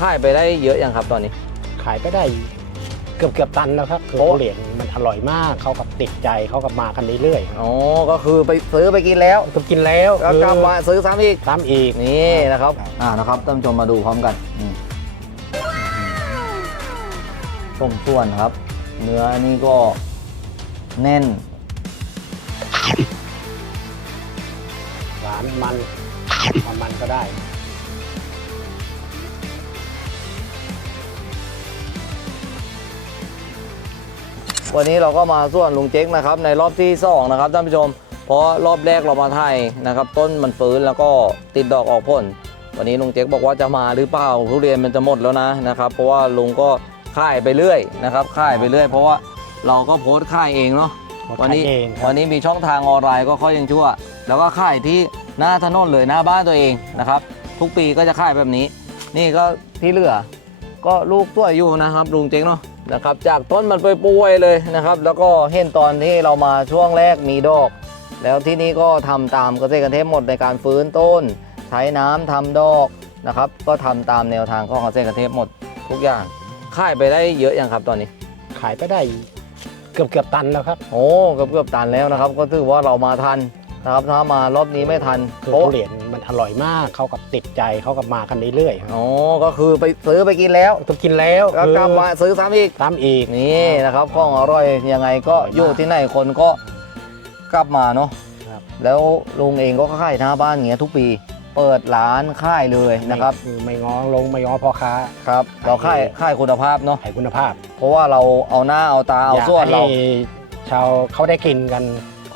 ค่ายไปได้เยอะยังครับตอนนี้ ขายไปได้เกือบเกือบตันแล้วครับคือโอ้ทุเรียนมันอร่อยมากเขากับติดใจเขากับมากันเรื่อยๆครับอ๋อก็คือไปซื้อไปกินแล้วก็กินแล้วแล้วกลับมาซื้อซ้ำอีกซ้ำอีกนี่นะครับครับอ่านะครับท่านผู้ชมมาดูพร้อมกันอืมต้มส่วนครับ เนื้อนี่ก็แน่นหวานมันมันมันก็ได้ วันนี้เราก็มาส่วนลุงเจ๊กนะครับในรอบที่สองนะครับท่านผู้ชม เพราะรอบแรกเรามาถ่ายนะครับ ต้นมันฟื้นแล้วก็ติดดอกออกผล วันนี้ลุงเจ๊กบอกว่าจะมาหรือเปล่าทุเรียนมันจะหมดแล้วนะนะครับ เพราะว่าลุงก็ค่ายไปเรื่อยนะครับค่ายไปเรื่อย เพราะว่าเราก็โพสต์ค่ายเองเนาะวันนี้ขายเองครัวับนนี้มีช่องทางออนไลน์ก็ค่อยยังชั่ว แล้วก็ค่ายที่หน้าถนนเลยหน้าบ้านตัวเองนะครับ ทุกปีก็จะค่ายแบบนี้ นี่ก็ที่เหลือ ก็ลูกตัวอยู่นะครับลุงเจ๊งเนาะ นะครับ จากต้นมันไปป่วยๆเลยนะครับ แล้วก็เห็นตอนที่เรามาช่วงแรกมีดอก แล้วที่นี่ก็ทำตามเกษตรกรรมเทพหมดในการฟื้นต้น ใช้น้ำทำดอกนะครับ ก็ทำตามแนวทางของเกษตรกรรมเทพหมด ทุกอย่างค่ายไปได้เยอะยังครับตอนนี้ ขายไปได้เกือบเกือบตันแล้วครับ โอ้เกือบเกือบตันแล้วนะครับ ก็ถือว่าเรามาทัน นะครับถ้ามารอบนี้ไม่ทันคือเพราะทุเรียนมันอร่อยมากเขากับติดใจเขากับมากันเรื่อยๆครับอ๋อก็คือไปซื้อไปกินแล้วก็กินแล้วแล้วกลับมาซื้อซ้ำอีกซ้ำอีกนี่นะครับของอร่อยยังไงก็อร่อยมากอยู่ที่ไหนคนก็กลับมาเนาะครับแล้วลุงเองก็ค่ายหน้าบ้านอย่างเงี้ยทุกปี เปิดร้านค่ายเลยนะครับไม่คือไม่ง้อลงไม่ง้อพ่อค้าครับ เราค่ายค่ายคุณภาพเนาะขายคุณภาพ เพราะว่าเราเอาหน้าเอาตาเอายกส่วนให้เราชาวเขาได้กินกัน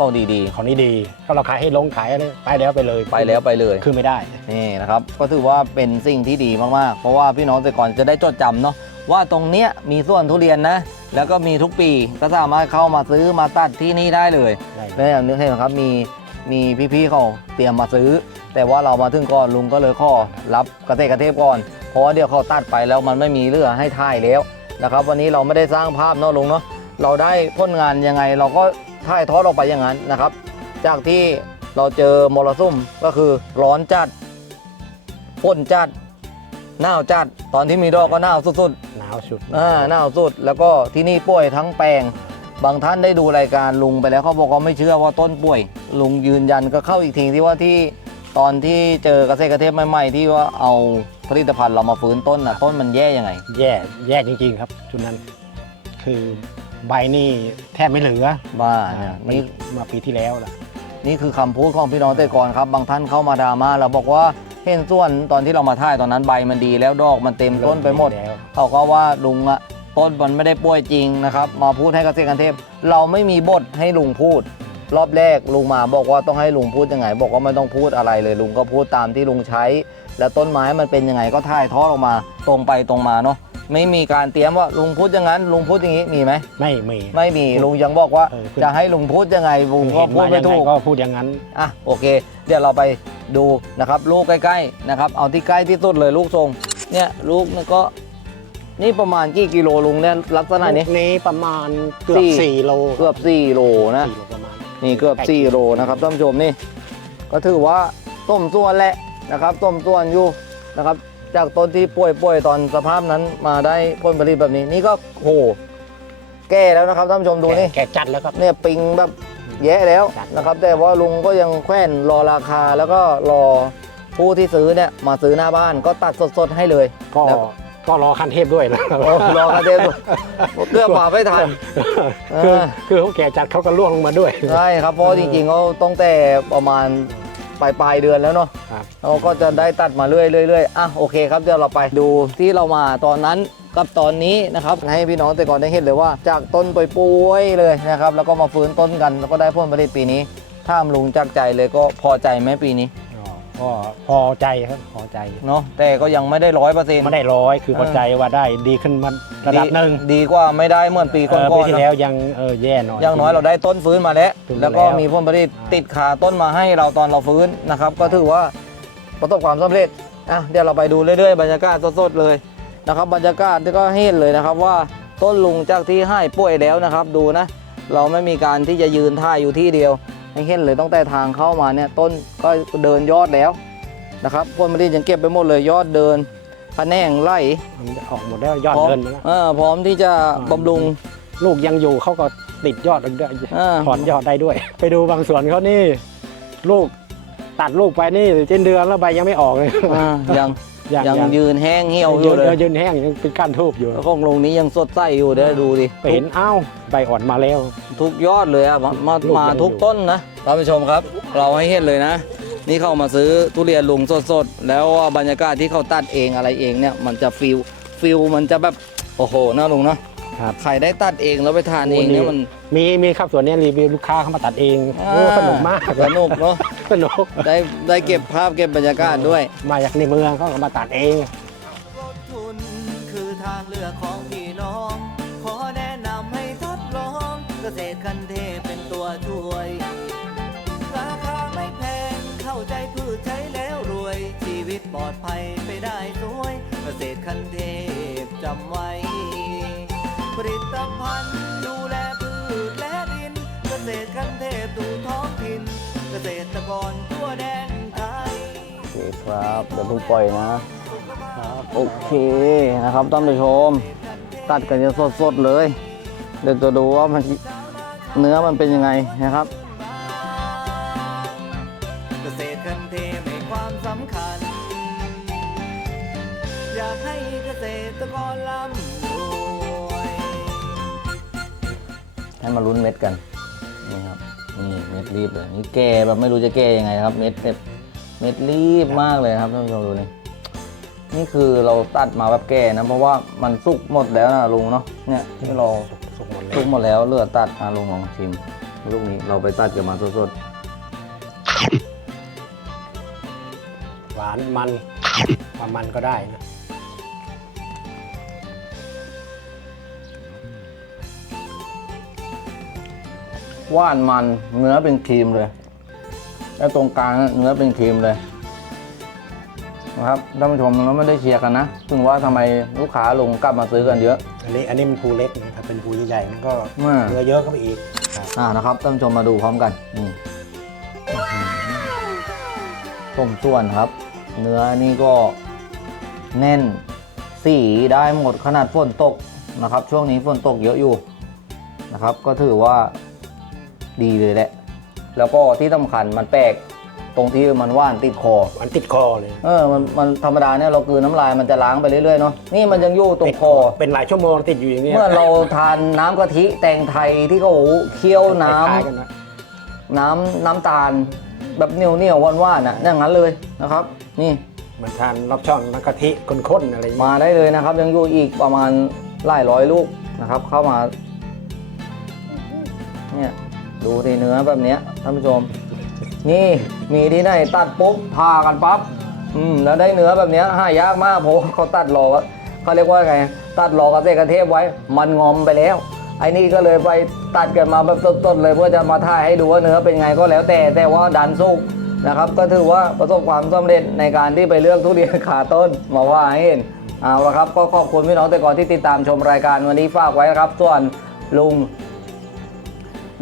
ของดีของนี้ดีก็เราขายให้ลงขายอะไรไปแล้วไปเลยๆ ไปแล้วไปเลยคือไม่ได้ นี่นะครับก็ถือว่าเป็นสิ่งที่ดีมากๆ เพราะว่าพี่น้องแต่ก่อนจะได้จดจำเนาะว่าตรงเนี้ยมีส่วนทุเรียนนะ แล้วก็มีทุกปีก็สามารถเข้ามาซื้อมาตัดที่นี่ได้เลย ได้แล้วอย่างนึกเห็นไหมครับมีมีพี่ๆเขาเตรียมมาซื้อ แต่ว่าเรามาถึงก่อนลุงก็เลยขอรับเกษตรกรเทพก่อนเพราะว่าเดี๋ยวเขาตัดไปแล้วมันไม่มีเหลือให้ถ่ายแล้วนะครับ วันนี้เราไม่ได้สร้างภาพเนาะลุงเนาะเราได้พ้นงานยังไงเราก็ ถ่ายทอดออกไปอย่างนั้นนะครับ จากที่เราเจอมรสุมก็คือร้อนจัดฝนจัดหนาวจัด ตอนที่มีดอกก็หนาวสุดๆหนาวสุดอ่าหนาวสุด แล้วก็ที่นี่ป่วยทั้งแปลง บางท่านได้ดูรายการลุงไปแล้วเขาบอกว่าไม่เชื่อว่าต้นป่วย ลุงยืนยันก็เข้าอีกทีที่ว่าที่ตอนที่เจอเกษตรกรเทพใหม่ ๆ ที่ว่าเอาผลิตภัณฑ์เรามาฟื้นต้นนะต้นมันแย่ยังไง แย่แย่จริงๆครับชุดนั้น คือ ใบนี่แทบไม่เหลือบ้าอ่าเนี่ยปีนี่มาปีที่แล้วล่ะ นี่คือคำพูดของพี่น้องแต่ก่อนครับ บางท่านเข้ามาดราม่าเราบอกว่าเห็นส่วนตอนที่เรามาท่ายตอนนั้นใบมันดีแล้วดอกมันเต็มต้นไปหมด แล้วเขาก็ว่าลุงอะต้นมันไม่ได้ป่วยจริงนะครับ มาพูดให้เกษตรกรเทพ เราไม่มีบทให้ลุงพูด รอบแรกลุงมาบอกว่าต้องให้ลุงพูดยังไง บอกว่าไม่ต้องพูดอะไรเลยลุงก็พูดตามที่ลุงใช้ แล้วต้นไม้มันเป็นยังไงก็ถ่ายทอดออกมาตรงไปตรงมาเนาะ ไม่มีการเตรียมว่าลุงพูดอย่างนั้นลุงพูดอย่างนี้มีไหมไม่มี ไม่มีลุงยังบอกว่า เออคือจะให้ลุงพูดยังไงลุงก็เห็นพูดมาไม่ยังไงถูกก็พูดอย่างนั้น อะโอเค เดี๋ยวเราไปดูนะครับลูกใกล้ๆนะครับเอาที่ใกล้ที่สุดเลยลูกทรง เนี่ยลูกนี่ก็นี่ประมาณกี่กิโลลุงเนี่ยลักษณะนี้ ลูกนี้ประมาณเกือบสี่สี่โลเกือบ4โลนะสี่โลประมาณนี่เกือบใกล้4โลนะครับท่านผู้ชมนี่ ก็ถือว่าต้มส่วนแหละนะครับต้มส่วนอยู่นะครับ จากต้นที่ป่วยๆตอนสภาพนั้นมาได้ผลผลิตแบบนี้ นี่ก็โหแก่แล้วนะครับท่านผู้ชมดูนี่แก่จัดแล้วครับเนี่ยปิงแบบแย่แล้วนะครับ แต่ว่าลุงก็ยังแขวนรอราคาแล้วก็รอผู้ที่ซื้อเนี่ยมาซื้อหน้าบ้านก็ตัดสดๆให้เลยก็แล้วก็รอคันเทพด้วยนะโอ้รอกันเต็มเกือบมาไม่ทันคืออ่าคือเขาแก่จัดเขาก็ล่วงลงมาด้วยใช่ครับเพราะจริงๆเขาต้องแต่ประมาณ ปลายปลายๆเดือนแล้วเนาะครับ เราก็จะได้ตัดมาเรื่อยๆเรื่อยๆอะโอเคครับเดี๋ยวเราไปดูที่เรามาตอนนั้นกับตอนนี้นะครับให้พี่น้องแต่ก่อนได้เห็นเลยว่า จากต้นป่วยๆเลยนะครับแล้วก็มาฟื้นต้นกันแล้วก็ได้ผลผลิตปีนี้ถ้ามลุงจากใจเลยก็พอใจไหมปีนี้อ๋อ ก็พอใจครับพอใจเนาะแต่ก็ยังไม่ได้ร้อยเปอร์เซ็นต์ไม่ได้ร้อยคือพอใจว่าได้ดีขึ้นมาระดับหนึ่งดีกว่าไม่ได้เหมือนปีก่เอออปีนๆที่เนอะแล้วยังเออแย่หน่อยอย่างน้อยเราได้ต้นฟื้นมาแล้วฟื้นมาแล้วก็แล้วมีผลผลิตอ่าติดขาต้นมาให้เราตอนเราฟื้นนะครับ ก็ถือว่าประสบความสำเร็จอะเดี๋ยวเราไปดูเรื่อยๆบรรยากาศสดๆเลยนะครับ บรรยากาศที่ก็เห็นเลยนะครับว่าต้นลุงจากที่ให้ป่วยแล้วนะครับ ดูนะ เราไม่มีการที่จะยืนท่าอยู่ที่เดียว ให้เห็นเลยตั้งแต่ทางเข้ามาเนี่ยต้นก็เดินยอดแล้วนะครับผลผลิตยังเก็บไปหมดเลยยอดเดินขพะแนงไล่มันออกหมดแล้วยอดพร้อมเดินมาแล้ว เออพร้อมที่จะบำรุง ลูกยังอยู่เขาก็ติดยอดได้อ่า ถอนยอดได้ด้วย ไปดูบางส่วนเขานี่ ลูกตัดลูกไปนี่เจ็นเดือนแล้วใบยังไม่ออกเลย อ่ายัง ยังยังยังยืนแห้งเหี่ยวอยืยู่นเลยยืนแห้งยังเป็นก้านทูบอยู่แล้วของลงนี้ยังสดใสอยู่เดี๋ยวดูดิไปเห็นอ้าวใบอ่อนมาแล้ว ทุกยอดเลยอะมามาลูกมายังทุกอยู่ต้นนะท่านผู้ชมครับ เราให้เห็นเลยนะ นี่เข้ามาซื้อทุเรียนลุงสดๆ แล้วบรรยากาศที่เขาตัดเองอะไรเองเนี่ยมันจะฟิลฟิลมันจะแบบโอ้โหนะลุงนะครับใครได้ตัดเองแล้วไปทานเองเนี่ยมันมีมีครับส่วนนี้รีวิวลูกค้าเขามาตัดเองโอ้อ่าสนุกมากสนุกเนาะ สนุกได้ได้เก็บภาพเก็บบรรยากาศด้วย มาจากในเมืองเขาก็มาตัดเอง รถทุนคือทางเลือกของพี่น้อง ขอแนะนำให้ทดลองเกษตรคันเทพเป็นตัวช่วย ราคาไม่แพงเข้าใจพืชใช้แล้วรวย ชีวิตปลอดภัยไปได้สวยเกษตรคันเทพจำไว้ ผลิตภัณฑ์ดูแล ษตรกรทั่วแดนไทยโอเคครับเดี๋ยวเพิ่งปล่อยนะโอเคนะครับท่านผู้ชม ตัดกันจะสดๆเลย เดี๋ยวจะดูว่ามันเนื้อมันเป็นยังไงนะครับเกษตรคันเทพให้ความสำคัญ อยากให้เกษตรกรร่ำรวยให้มาลุ้นเม็ดกันนี่ครับ นี่เม็ดรีบเลยนี่แก่แบบไม่รู้จะแก่ยังไงครับ เม็ดเม็ดเม็ดรีบมากเลยครับท่านผู้ชมดูนี่นี่คือเราตัดมาแบบแก่นะ เพราะว่ามันสุกหมดแล้วนะลุงเนาะเนี่ยที่เราสุกหมดเลสุกหมดแล้วเลือตัดอะลุงลองชิมลูกนี้เราไปตัดกันมาสดหวานมันความมันก็ได้นะ ว่านมันเนื้อเป็นครีมเลย แล้วตรงกลางเนื้อเป็นครีมเลยนะครับท่านผู้ชมเราไม่ได้เชียร์กันนะถึงว่าทำไมลูกค้าลงกลับมาซื้อกันเยอะ อันนี้อันนี้มันภูเล็กนะครับเป็นภูใหญ่ๆมันก็อ่าเนื้อเยอะเข้าไปอีกครับอ่านะครับท่านผู้ชมมาดูพร้อมกันนี่ส้มส่วนครับ เนื้อนี่ก็แน่นสีได้หมดขนาดฝนตกนะครับ ช่วงนี้ฝนตกเยอะอยู่นะครับ ก็ถือว่า ดีเลยแหละ แล้วก็ที่สำคัญมันแปลกตรงที่มันว่านติดคอ มันติดคอเลยเออ มันมันธรรมดาเนี่ยเรากลืนน้ำลายมันจะล้างไปเรื่อยๆเนาะ นี่มันยังอยู่ตรงคอ เป็นหลายชั่วโมงติดอยู่อย่างเงี้ยเมื่อเราทานน้ำกะทิแตงไทยที่เขาเคี่ยวน้ำคล้ายๆกันนะน้ำน้ำตาลแบบเหนียวเหนียวๆว่านๆน่ะอย่างนั้นเลยนะครับ นี่เหมันทานรอบช่องน้ำกะทิข้นๆอะไรอย่างเงี้ยมาได้เลยนะครับ ยังอยู่อีกประมาณหลายร้อยลูกนะครับ เข้ามาเนี่ย ดูที่เนื้อแบบเนี้ยท่านผู้ชม นี่มีที่ไหนตัดปุ๊บพากันปั๊บอืมแล้วได้เนื้อแบบเนี้ยหายากมากเพราะว่เขาตัดรอเขาเรียกว่าไงตัดรอเกษตรกรเทพไว้ มันงอมไปแล้วไอ้นี่ก็เลยไปตัดกันมาแบบต้นๆเลยเพื่อจะมาถ่ายให้ดูว่าเนื้อเป็นไงก็แล้วแต่แต่ว่าดันสุกนะครับ ก็ถือว่าประสบความสำเร็จในการที่ไปเลือกทุเรียนขาต้นมาว่าให้เห็นเอาละครับก็ขอบคุณพี่น้องแต่ก่อนที่ติดตามชมรายการวันนี้ฝากไว้ครับส่วนลุง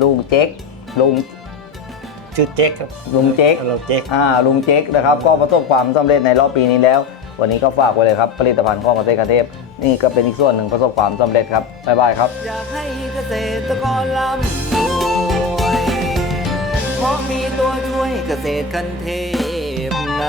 ลุงเจ๊กลุง ชื่อเจ๊กครับลุงเจ๊ก เราเจ๊ก อ่าลุงเจ๊กนะครับก็ประสบความสำเร็จในรอบปีนี้แล้ว วันนี้ก็ฝากไว้เลยครับ ผลิตภัณฑ์ของเกษตรกรเทพ นี่ก็เป็นอีกส่วนหนึ่งประสบความสำเร็จครับบ๊ายบายครับ อยากให้เกษตรกรร่ำรวยเพราะมีตัวช่วยเกษตรคันเทพไง